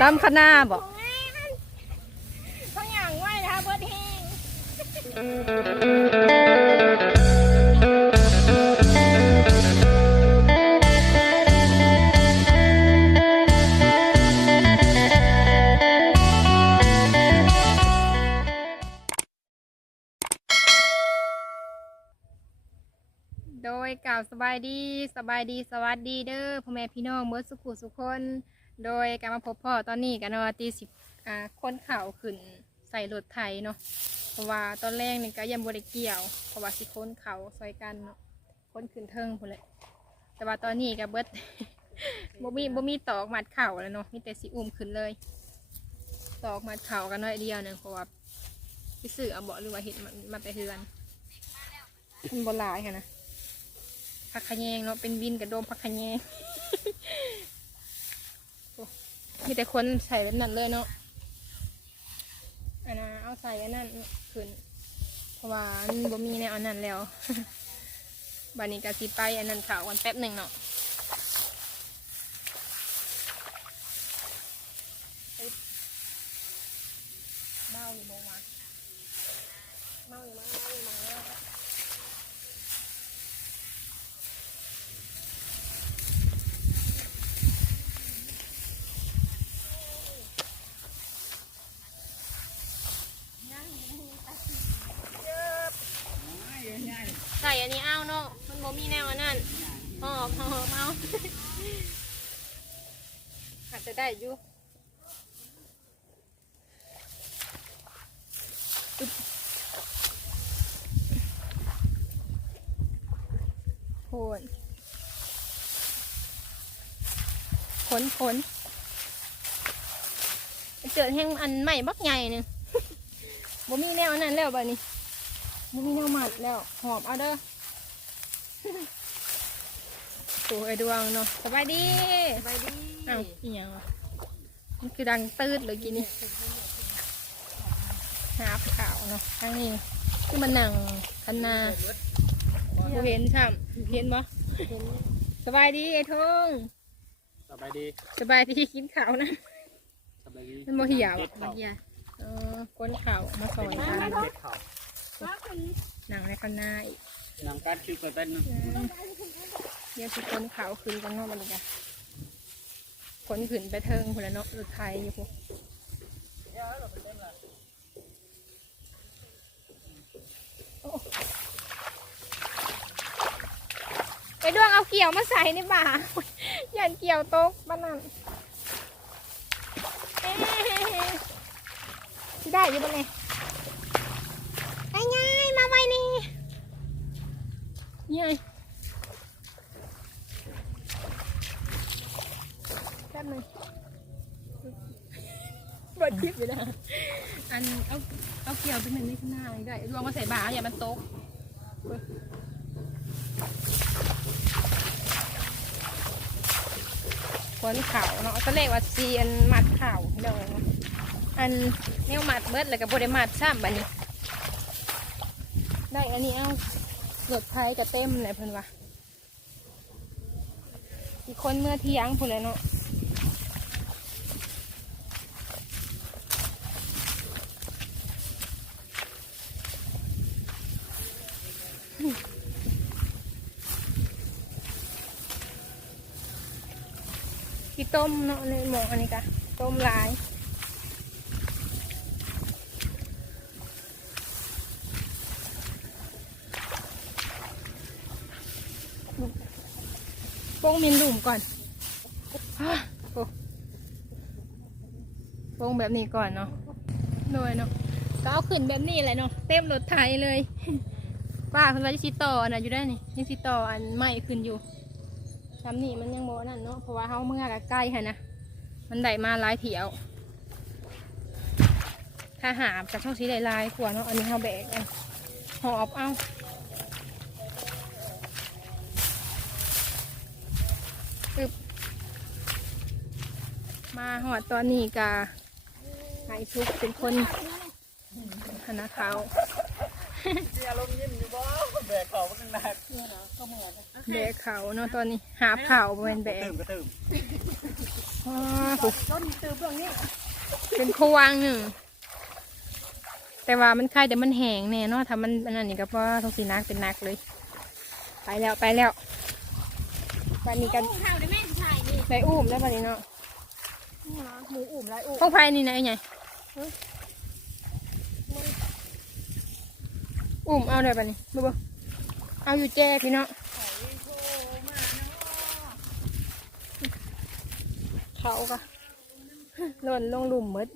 ตำคณะบ่เขาอย่างไหวนะคะเบิดแห้งโดยกล่าวสบายดีสบายดีสวัสดีเด้อพ่อแม่พี่น้องเมื่อสุขุสุขคน โดยการมาพบพ่อตอนนี้กันเนาตีสิบอ่าค้นข่าขึ้นใส่รถไถเนาะเพราะว่าตอนแรกนี่ก็ยังบริเกี่ยว เพราะว่าสิค้นเขาซอยกันเนาะค้นขึ้นเทิงพุ่นเลยแต่ว่าตอนนี้ก็เบิด บ่มีบ่มีตอกมัดเข่าแล้วเนาะมีแต่สิอุ้มขึ้นเลย ตอกมัดเข่ากันน้อยเดียวหนึงเพราะว่าไปซื้อเอาเบาะหรือว่าเห็ดมันมาแต่เฮือนมันบ่หลายค่ะนะผักขะแยงเนาะเป็นวินกับโดมผักขะแยง มีแต่คนใส่แบบนั้นเลยเนาะอันนะเอาใส่อันนั้นขึ้นเพราะว่ามันบ่มีแนวอันนั้นแล้วบันนี้ก็สิไปอันนั้นข่าวกันแป๊บหนึ่งเนาะเมาอยู่โมมาเมาอยู่มาเมาอยู่มา ใส่อันนี้เอาเนาะ มีแนวอันนั้นหอบหอบเอาอาจจะได้อยู่โคนขนขนเจอแห้งอันใหม่บักใหญ่หนึงบ่มีแนวอันนั้นแล้วบัดนี้มันมีแนวหมัดแล้วหอบเอาเด้อ โอ้ยดวงเนาะสบายดีไปดีอ้าวอีหยังวะมันคือดังตืดเลยกินนี่หาบขาวเนาะทางนี้คือมันหนังคันนาบ่เห็นช่ำเห็นบ่สบายดีไอ้ทงสบายดีสบายดีกินข้าวนะสบายดีมันบ่เหี่ยวเจ็ดบ่เข่าเหี่ยวเออก้นข้าวมาซอยกันเจ็ดเข่าหนังในคันนาอีก นำการคิวกันเป็นงเดี๋ยวสิคนขาขึ้นกันเนาะมันนี่กันคนขึ้นไปเทิงคนละเนาะรถไทยอยู่พวกโอ้ไปดวงเอาเกี่ยวมาใส่ในบ่ายันเกี่ยวโต๊ะบ้านนั่นได้อยู่บ้านไหนไอ้ง่ายมาไว้นี่ ยายแป๊บหนึงบดคลิปอยู่นะอันเอาเอาเกี่ยวไปเหมือนในข้างหน้าได้รวมมาใส่บาอย่ามันตกขวนขาเนาะก็เลขว่าซีอันมัดขาเดี๋ยวอันแนวมัดเบิดเลยกับบไดมัดซ้ำบัดนี้ ได้อันนี้เอา หลดไทยกับเต็มเลยเพิ่อนว่าอีกคนเมื่อเที่ยงพุ่นเลยเนาะที่ต้มเนาะในหมออันนี้กะต้มลายโป้งมินหลุม ก่อนอะโอ้โป้งแบบนี้ก่อนเนาะโดยเนาะก็เอาขึ้นแบบนี้แหละเนาะเต็มรถไถเลยป้าคุณว่าจะสิต่อนะอยู่ได้นี่ยังสิต่ออันใหม่ขึ้นอยู่ทำนี่มันยังโมนั่นเนาะเพราะว่าเขาเมื่อกใกล้ค่ะนะมันได้มาหลายเถียว ถ้าหาบกับช่องสีลายลายๆขวาเนาะอันนี้เขาแบกอันหอบเอา ปึ๊บมาหอดตอนนี้กาไห้ทุกเป็นคนคณะเขาที่อารมณ์ยิ้มอยู่บ่แบกเขาข้างหน้าแบกเขาเนาะตอนนี้หาบเขาบ่เป็นแบกเติมก็เติมอ๋อโหเป็นพวงหนึ่งแต่ว่ามันคล้ายแต่มันแห้งแน่เนาะถ้ามันอันนั้นนี่ก็เพราะทงสีนักเป็นนักเลย ไปแล้วไปแล้วไปนี่กันข้าว ได้แม่ถ่ายนี่ไปอุ้มแล้วไปนี่เนาะหมูอุ่มไรอุ่มพวกไฟนี่นะไอ้ไงอุ้มเอาเลยไปนี่บ่บ่เอาอยู่แจพี่เนาะเขาก็หล่นลงหลุมหมด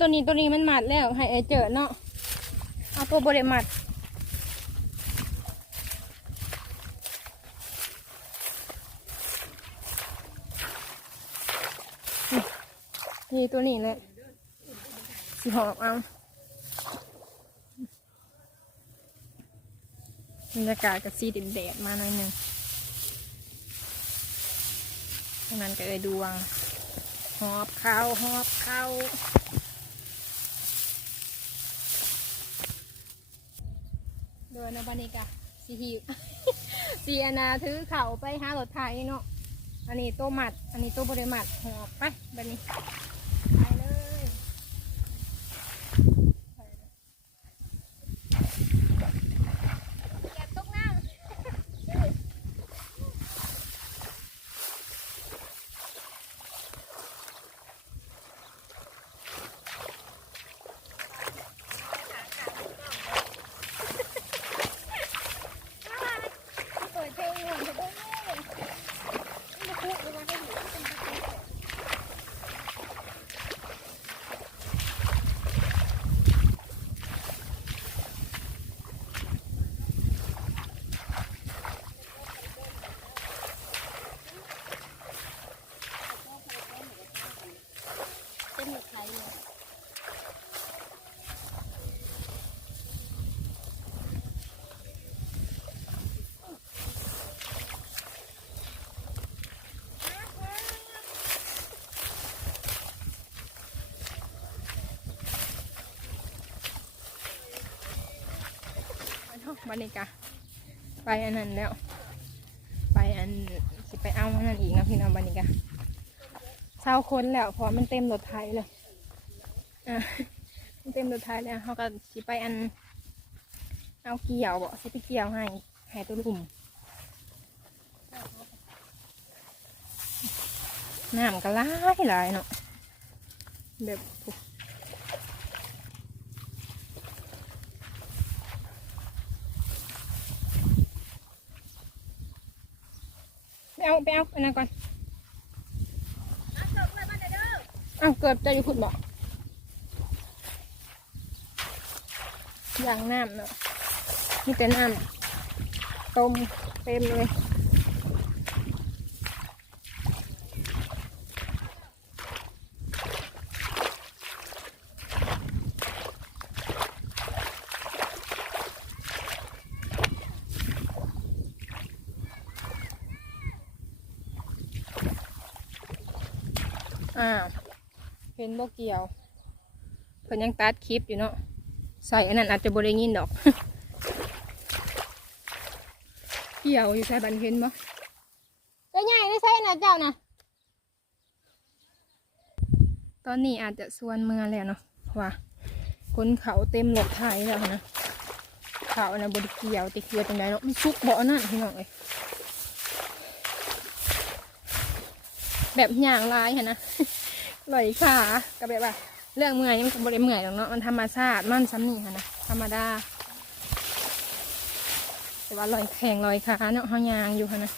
ตัวนี้ตัวนี้มันหมัดแล้ว ให้ไอเจอเนาะ เอาตัวบริมัดนี่ตัวนี้แหละสีหอบเอาบรรยากาศกับสีแดดมาหน่อยหนึ่งตรงนั้นก็เลยดวง หอบเข้าหอบเข้า เดินบันนี้กะสีหิวสีอนาถือเข่าไปหารถไถเนาะอันนี้โตวหมัด อันนี้โตวบริมัดหอบไปบันนี้ ไปเลยไปเลย แกตกน้ำ เปิดเพลงหน่อยเถอะเด้อ ไม่คุกเลยนะให้หนูเป็นตะเกียบ เต็มหมดไทยเลย ไปเนาะบรรยากาไปอันนั้นแล้ว ไปอันสิไปเอาอันนั้นอีกนะพี่น้องบรรยากาศเศร้าคนแล้วเพราะมันเต็มรถไทยเลยอะมันเต็มรถไทยแล้วเขาก็สิไปอัน เอาเกี่ยวบ่สิไปเกี่ยวให้ให้ตัวลุ่มน้ำก็หลายหลยเนาะแบบปุ๊บ ไป เอาไปเอาอันนั้นก่อนเสิร์ฟเลยมาเด้อเอาเกิดจะอยู่ขุดบ่อย่างน้ำเนาะนี่เป็นน้ำต้มเต็มเลย อ้าวเห็นบ่เกี่ยวเพิ่นยังตัดคลิปอยู่เนาะใส่อันนั้นอาจจะบ่ได้ยินดอก เกี่ยวอยู่ใส่บันเห็นบ่เจ้าใหญ่ได้ใส่นะเจ้านะตอนนี้อาจจะส่วนเมืองแล้วเนาะเพราะว่าคนเขาเต็มรถไถแล้วนะเขาอันนั้นบไดเกี่ยวแต่เกี่ยวจังไดเนาะมันสุกบ่อนั่นพี่น้องเอ้ย แบบย่างลายเห็นนะลอยขาก็แบบว่าเรื่องเมื่อยมันก็บริเมื่อยหรอกเนาะมันธรรมชาติมันซ้ำนี่ค่ะนะธรรมดาแต่ว่าลอยแข่งลอยขาเนาะเขายางอยู่ค่ะนะ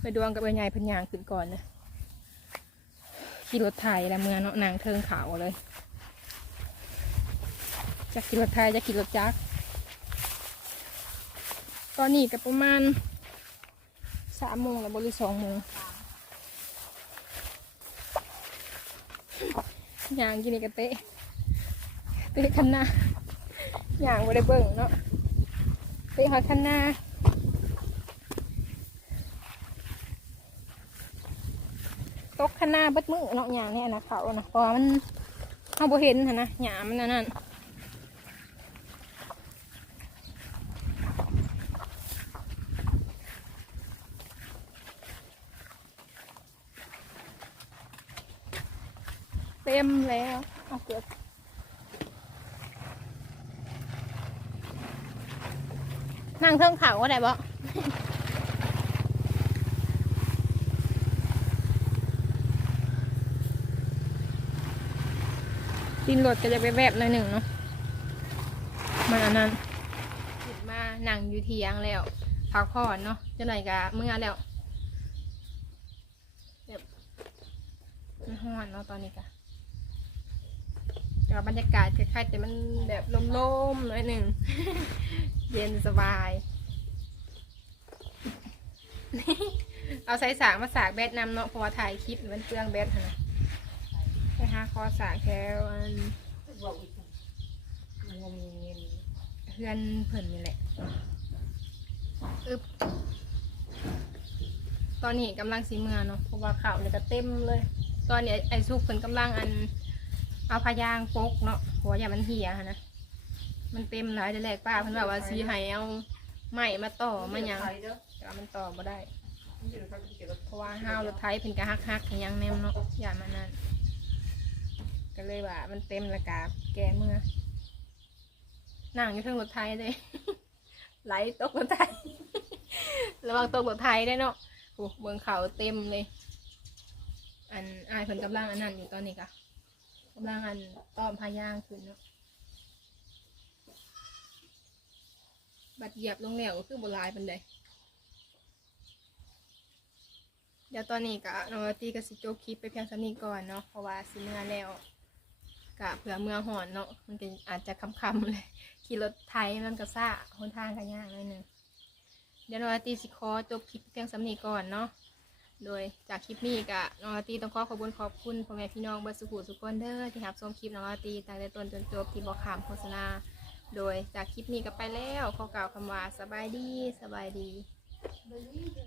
ไปดวงกับใบใหญ่พันยางขึ้นก่อนนะขี่รถไถแล้วเมื่อเนาะนางเทิงขาวเลยจะขี่รถไทยจะขี่รถจักร ตอนนี้ก็ประมาณสามโมงแล้วบริสองโมงย่างกินนี่ก็เตะ เตะคันหน้าย่างบ่ได้เบิ่งเนาะ เตะหอยคันหน้าตกคันหน้าเบิดมือเนาะย่างเนี่ยนะเขานะเพราะว่ามันเฮาบ่เห็นนนะหยามมันอันนั่ ต็มแล้วเอาเกือบนั่งเทิงเขาก็ได้บ่ดินรถก็จะไปแบบหน่อยหนึ่งเนาะมันอันนั้นขึ้นมานั่งอยู่เทียงแล้วพักผ่อนเนาะจะไหนกะเมื่อแล้วแบบมันห้อนเนาะตอนนี้กะ แต่ว่าบรรยากาศคล้ายๆแต่มันแบบลมๆหน่อยหนึ่ง เย็นสบาย เอาใส่สากมาสากแบตนำเนาะเพราะว่าถ่ายคลิปมันเปลืองแบตหั้นนะไปหาคอสากแค่อันบอกอีเงินเพื่อนเพิ่นนี่แหละอึบตอนนี้กำลังสีเมือเนาะเพราะว่าข่าวเนี่ยก็เต็มเลย ตอนนี้ไอ้ซุกเพิ่นกำลังอัน เอาพายางปกเนาะหัวอย่ามันเหี่ยหั้นนะมันเต็มหลายแต่แรกป้าเพิ่นแบบว่าสีให้เอาไม้มาต่อมาหยัง แต่ว่ามันต่อบ่ได้ เพราะว่าห้าวรถไถเพิ่นก็ฮักๆให้หยังแนมเนาะอย่ามันนั่นก็เลยว่า มันเต็มแล้วกะแกเมื่อนั่งอยู่เทิงรถไทยเลย ไหลตกรถไทยระวังตกรถไทยได้เนาะโอ้เบืองเขาเต็มเลย อันอายเพิ่นกำลังอันนั้นอยู่ตอนนี้กะกำลังอันต้อมพายางขึ้นเนาะบัดเหยียบลงแล้วก็คือโบรายเป็นเลยเดี๋ยวตอนนี้กะน้องตีกับสิโจคลิปไปเพียงสนี้ก่อนเนาะเพราะว่าสิเมื่อแล้วกะเผื่อเมืองหอนเนาะมันก็อาจจะคำๆเลยขี่รถไทยมันก็ซ่าหนทางกันยากหน่อยหนึงเดี๋ยวนอตีสิคอจบคลิปเพียงสำนีก่อนเนาะ โดยจากคลิปนี้กะนอตีต้องขอขอบคุณขอบคุณพ่อแม่พี่น้องเบอร์สุขุสุขคนเด้อที่รับชมคลิปน้อตีตั้งแต่ต้นจนจบที่บอกขามโฆษณา โดยจากคลิปนี้ก็ไปแล้วขอกล่าวคำว่าสบายดีสบายดี